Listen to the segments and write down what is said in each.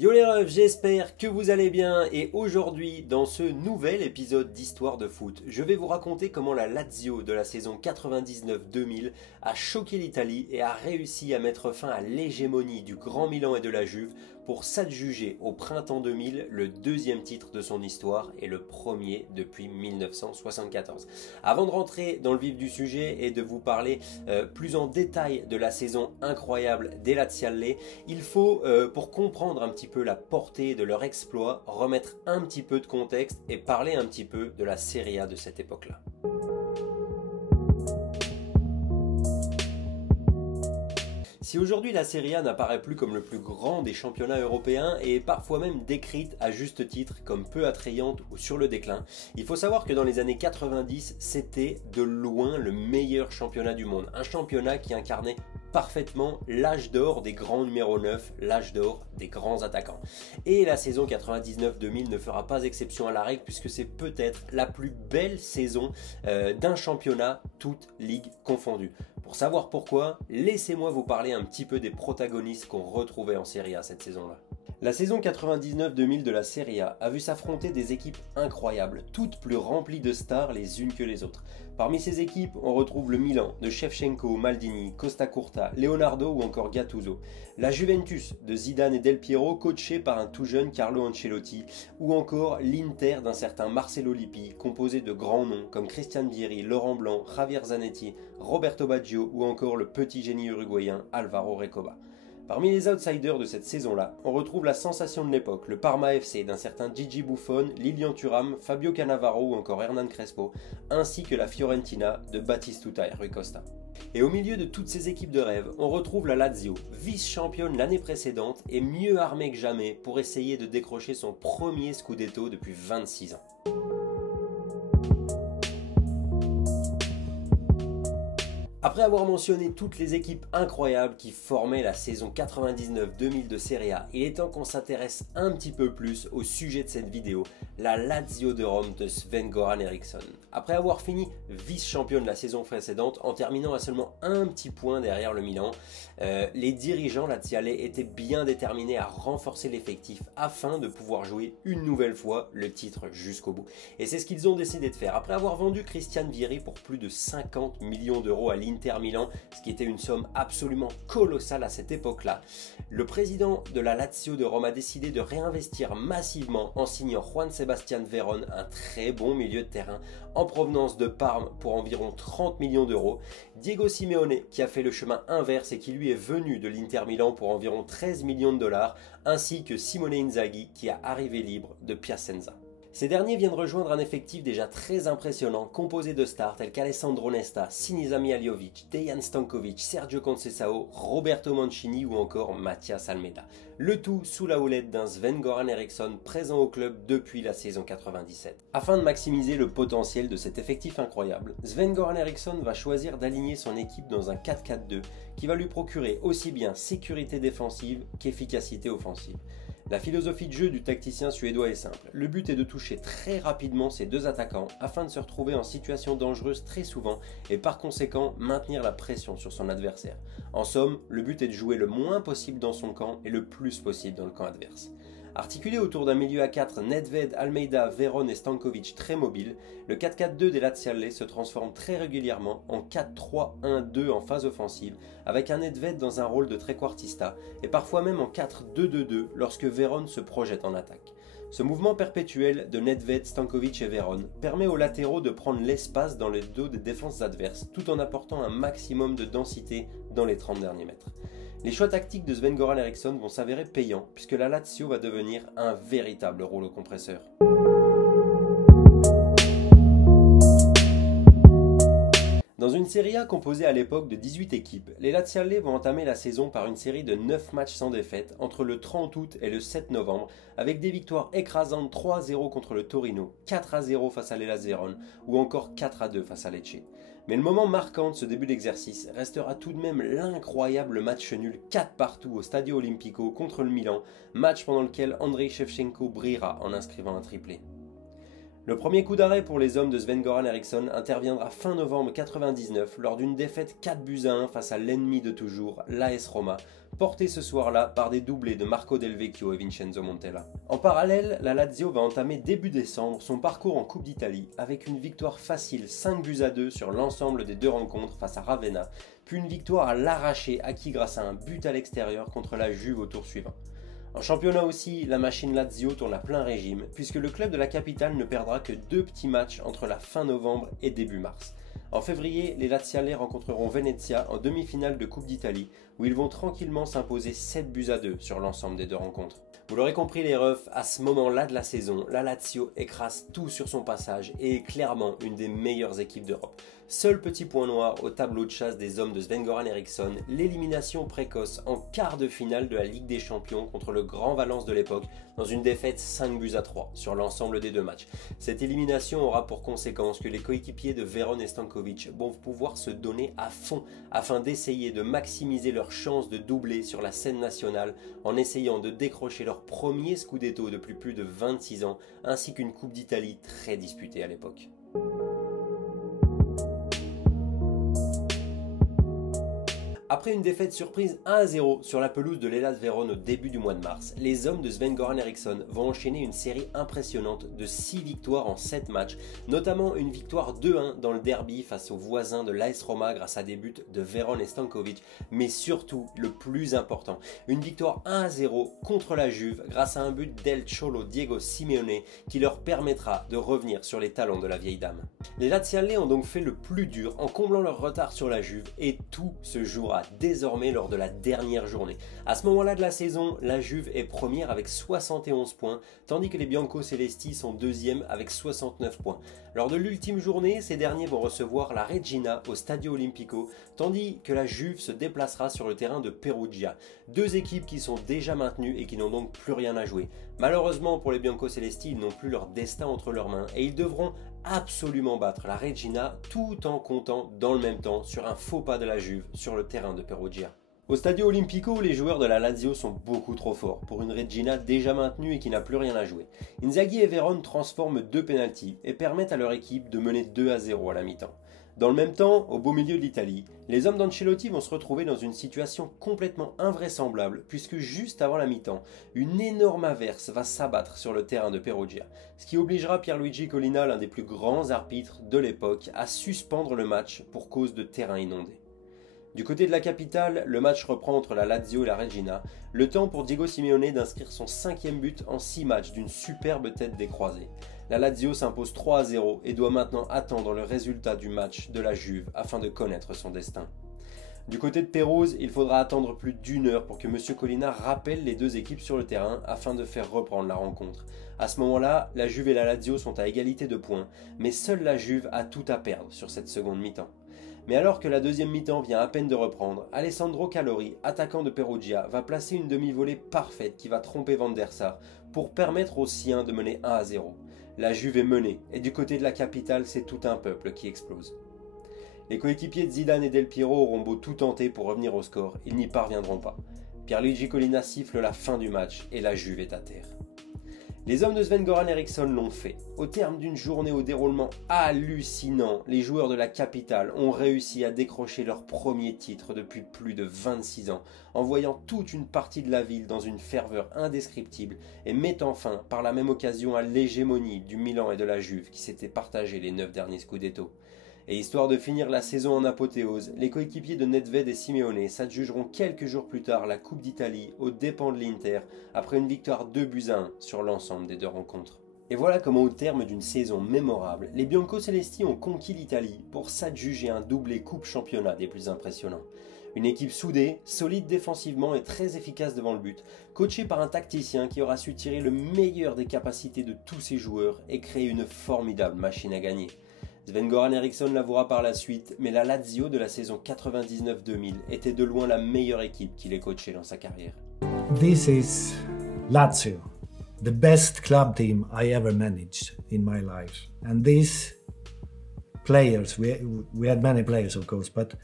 Yo les refs, j'espère que vous allez bien et aujourd'hui dans ce nouvel épisode d'Histoire de foot, je vais vous raconter comment la Lazio de la saison 99-2000 a choqué l'Italie et a réussi à mettre fin à l'hégémonie du Grand Milan et de la Juve pour s'adjuger au printemps 2000 le deuxième titre de son histoire et le premier depuis 1974. Avant de rentrer dans le vif du sujet et de vous parler plus en détail de la saison incroyable des Laziale, il faut, pour comprendre un petit peu la portée de leur exploit, remettre un petit peu de contexte et parler un petit peu de la Serie A de cette époque-là. Si aujourd'hui la Serie A n'apparaît plus comme le plus grand des championnats européens et est parfois même décrite à juste titre comme peu attrayante ou sur le déclin, il faut savoir que dans les années 90, c'était de loin le meilleur championnat du monde. Un championnat qui incarnait parfaitement l'âge d'or des grands numéros 9, l'âge d'or des grands attaquants. Et la saison 99-2000 ne fera pas exception à la règle puisque c'est peut-être la plus belle saison d'un championnat, toutes ligues confondues. Pour savoir pourquoi, laissez-moi vous parler un petit peu des protagonistes qu'on retrouvait en Serie A cette saison-là. La saison 99-2000 de la Serie A a vu s'affronter des équipes incroyables, toutes plus remplies de stars les unes que les autres. Parmi ces équipes, on retrouve le Milan de Shevchenko, Maldini, Costa Curta, Leonardo ou encore Gattuso. La Juventus de Zidane et Del Piero, coachée par un tout jeune Carlo Ancelotti. Ou encore l'Inter d'un certain Marcelo Lippi, composé de grands noms comme Christian Vieri, Laurent Blanc, Javier Zanetti, Roberto Baggio ou encore le petit génie uruguayen Alvaro Recoba. Parmi les outsiders de cette saison-là, on retrouve la sensation de l'époque, le Parma FC d'un certain Gigi Buffon, Lilian Thuram, Fabio Cannavaro ou encore Hernan Crespo, ainsi que la Fiorentina de Batistuta et Rui Costa. Et au milieu de toutes ces équipes de rêve, on retrouve la Lazio, vice-championne l'année précédente et mieux armée que jamais pour essayer de décrocher son premier Scudetto depuis 26 ans. Après avoir mentionné toutes les équipes incroyables qui formaient la saison 99-2000 de Serie A, il est temps qu'on s'intéresse un petit peu plus au sujet de cette vidéo, la Lazio de Rome de Sven-Göran Eriksson. Après avoir fini vice-champion de la saison précédente en terminant à seulement un petit point derrière le Milan, les dirigeants laziale étaient bien déterminés à renforcer l'effectif afin de pouvoir jouer une nouvelle fois le titre jusqu'au bout. Et c'est ce qu'ils ont décidé de faire. Après avoir vendu Christian Vieri pour plus de 50 millions d'euros à l'Inter Milan, ce qui était une somme absolument colossale à cette époque-là, le président de la Lazio de Rome a décidé de réinvestir massivement en signant Juan Sebastian Veron, un très bon milieu de terrain en provenance de Parme pour environ 30 millions d'euros, Diego Simeone qui a fait le chemin inverse et qui lui est venu de l'Inter Milan pour environ 13 millions de dollars, ainsi que Simone Inzaghi qui a arrivé libre de Piacenza. Ces derniers viennent rejoindre un effectif déjà très impressionnant, composé de stars tels qu'Alessandro Nesta, Sinisa Mihajlovic, Dejan Stankovic, Sergio Conceição, Roberto Mancini ou encore Matias Almeida. Le tout sous la houlette d'un Sven-Göran Eriksson présent au club depuis la saison 97. Afin de maximiser le potentiel de cet effectif incroyable, Sven-Göran Eriksson va choisir d'aligner son équipe dans un 4-4-2 qui va lui procurer aussi bien sécurité défensive qu'efficacité offensive. La philosophie de jeu du tacticien suédois est simple. Le but est de toucher très rapidement ses deux attaquants afin de se retrouver en situation dangereuse très souvent et par conséquent maintenir la pression sur son adversaire. En somme, le but est de jouer le moins possible dans son camp et le plus possible dans le camp adverse. Articulé autour d'un milieu à 4 Nedved, Almeida, Veron et Stankovic très mobile, le 4-4-2 des Laziale se transforme très régulièrement en 4-3-1-2 en phase offensive, avec un Nedved dans un rôle de trequartista et parfois même en 4-2-2-2 lorsque Veron se projette en attaque. Ce mouvement perpétuel de Nedved, Stankovic et Veron permet aux latéraux de prendre l'espace dans le dos des défenses adverses tout en apportant un maximum de densité dans les 30 derniers mètres. Les choix tactiques de Sven-Göran Eriksson vont s'avérer payants puisque la Lazio va devenir un véritable rouleau compresseur. Dans une Serie A composée à l'époque de 18 équipes, les Laziale vont entamer la saison par une série de 9 matchs sans défaite entre le 30 août et le 7 novembre avec des victoires écrasantes 3-0 contre le Torino, 4-0 face à l'Hellas Vérone ou encore 4-2 face à Lecce. Mais le moment marquant de ce début d'exercice restera tout de même l'incroyable match nul 4-4 au Stadio Olimpico contre le Milan, match pendant lequel Andrei Shevchenko brillera en inscrivant un triplé. Le premier coup d'arrêt pour les hommes de Sven-Göran Eriksson interviendra fin novembre 1999 lors d'une défaite 4-1 face à l'ennemi de toujours, l'AS Roma, porté ce soir-là par des doublés de Marco Del Vecchio et Vincenzo Montella. En parallèle, la Lazio va entamer début décembre son parcours en Coupe d'Italie avec une victoire facile 5-2 sur l'ensemble des 2 rencontres face à Ravenna, puis une victoire à l'arraché acquis grâce à un but à l'extérieur contre la Juve au tour suivant. En championnat aussi, la machine Lazio tourne à plein régime, puisque le club de la capitale ne perdra que 2 petits matchs entre la fin novembre et début mars. En février, les Lazialais rencontreront Venezia en demi-finale de Coupe d'Italie, où ils vont tranquillement s'imposer 7-2 sur l'ensemble des 2 rencontres. Vous l'aurez compris les refs, à ce moment-là de la saison, la Lazio écrase tout sur son passage et est clairement une des meilleures équipes d'Europe. Seul petit point noir au tableau de chasse des hommes de Sven-Göran Eriksson, l'élimination précoce en quart de finale de la Ligue des Champions contre le Grand Valence de l'époque dans une défaite 5-3 sur l'ensemble des 2 matchs. Cette élimination aura pour conséquence que les coéquipiers de Veron et Stankovic vont pouvoir se donner à fond afin d'essayer de maximiser leurs chances de doubler sur la scène nationale en essayant de décrocher leur premier Scudetto depuis plus de 26 ans ainsi qu'une Coupe d'Italie très disputée à l'époque. Après une défaite surprise 1-0 sur la pelouse de l'Hellas Vérone au début du mois de mars, les hommes de Sven-Göran Eriksson vont enchaîner une série impressionnante de 6 victoires en 7 matchs, notamment une victoire 2-1 dans le derby face aux voisins de l'AS Roma grâce à des buts de Veron et Stankovic, mais surtout, le plus important, une victoire 1-0 contre la Juve grâce à un but d'El Cholo Diego Simeone qui leur permettra de revenir sur les talons de la vieille dame. Les Lazialais ont donc fait le plus dur en comblant leur retard sur la Juve et tout se jouera désormais lors de la dernière journée. À ce moment-là de la saison, la Juve est première avec 71 points, tandis que les Biancocelesti sont deuxième avec 69 points. Lors de l'ultime journée, ces derniers vont recevoir la Regina au Stadio Olimpico, tandis que la Juve se déplacera sur le terrain de Perugia. 2 équipes qui sont déjà maintenues et qui n'ont donc plus rien à jouer. Malheureusement pour les Biancocelesti, ils n'ont plus leur destin entre leurs mains et ils devront absolument battre la Regina tout en comptant dans le même temps sur un faux pas de la Juve sur le terrain de Perugia. Au Stadio Olimpico, les joueurs de la Lazio sont beaucoup trop forts pour une Regina déjà maintenue et qui n'a plus rien à jouer. Inzaghi et Veron transforment 2 pénaltys et permettent à leur équipe de mener 2-0 à la mi-temps. Dans le même temps, au beau milieu de l'Italie, les hommes d'Ancelotti vont se retrouver dans une situation complètement invraisemblable puisque juste avant la mi-temps, une énorme averse va s'abattre sur le terrain de Perugia, ce qui obligera Pierluigi Collina, l'un des plus grands arbitres de l'époque, à suspendre le match pour cause de terrain inondé. Du côté de la capitale, le match reprend entre la Lazio et la Regina, le temps pour Diego Simeone d'inscrire son 5e but en 6 matchs d'une superbe tête décroisée. La Lazio s'impose 3-0 et doit maintenant attendre le résultat du match de la Juve afin de connaître son destin. Du côté de Pérouse, il faudra attendre plus d'1 heure pour que M. Collina rappelle les 2 équipes sur le terrain afin de faire reprendre la rencontre. À ce moment-là, la Juve et la Lazio sont à égalité de points, mais seule la Juve a tout à perdre sur cette seconde mi-temps. Mais alors que la deuxième mi-temps vient à peine de reprendre, Alessandro Calori, attaquant de Perugia, va placer une demi-volée parfaite qui va tromper Van der Sar pour permettre aux siens de mener 1-0. La Juve est menée et du côté de la capitale, c'est tout un peuple qui explose. Les coéquipiers de Zidane et Del Piero auront beau tout tenter pour revenir au score, ils n'y parviendront pas. Pierluigi Collina siffle la fin du match et la Juve est à terre. Les hommes de Sven-Göran Eriksson l'ont fait. Au terme d'une journée au déroulement hallucinant, les joueurs de la capitale ont réussi à décrocher leur premier titre depuis plus de 26 ans, envoyant toute une partie de la ville dans une ferveur indescriptible et mettant fin par la même occasion à l'hégémonie du Milan et de la Juve qui s'étaient partagés les 9 derniers Scudetto. Et histoire de finir la saison en apothéose, les coéquipiers de Nedved et Simeone s'adjugeront quelques jours plus tard la Coupe d'Italie aux dépens de l'Inter après une victoire 2-1 sur l'ensemble des 2 rencontres. Et voilà comment au terme d'une saison mémorable, les Biancocelesti ont conquis l'Italie pour s'adjuger un doublé coupe-championnat des plus impressionnants. Une équipe soudée, solide défensivement et très efficace devant le but, coachée par un tacticien qui aura su tirer le meilleur des capacités de tous ses joueurs et créer une formidable machine à gagner. Sven-Göran Eriksson l'avouera par la suite, mais la Lazio de la saison 99-2000 était de loin la meilleure équipe qu'il ait coachée dans sa carrière. This is Lazio, the best club team I ever managed in my life. And these players, we had many players of course, but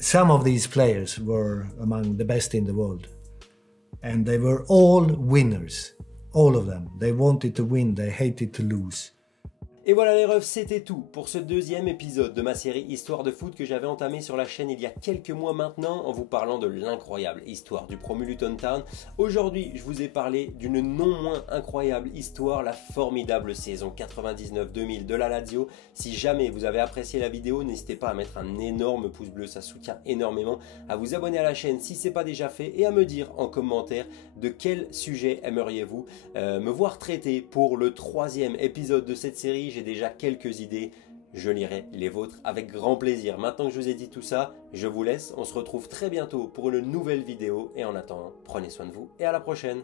some of these players were among the best in the world. And they were all winners. All of them. They wanted to win, they hated to lose. Et voilà les refs, c'était tout pour ce deuxième épisode de ma série Histoire de foot que j'avais entamée sur la chaîne il y a quelques mois maintenant en vous parlant de l'incroyable histoire du promu Luton Town. Aujourd'hui, je vous ai parlé d'une non moins incroyable histoire, la formidable saison 99-2000 de la Lazio. Si jamais vous avez apprécié la vidéo, n'hésitez pas à mettre un énorme pouce bleu, ça soutient énormément, à vous abonner à la chaîne si ce n'est pas déjà fait et à me dire en commentaire de quel sujet aimeriez-vous me voir traiter pour le troisième épisode de cette série. J'ai déjà quelques idées, je lirai les vôtres avec grand plaisir. Maintenant que je vous ai dit tout ça, je vous laisse. On se retrouve très bientôt pour une nouvelle vidéo et en attendant, prenez soin de vous et à la prochaine.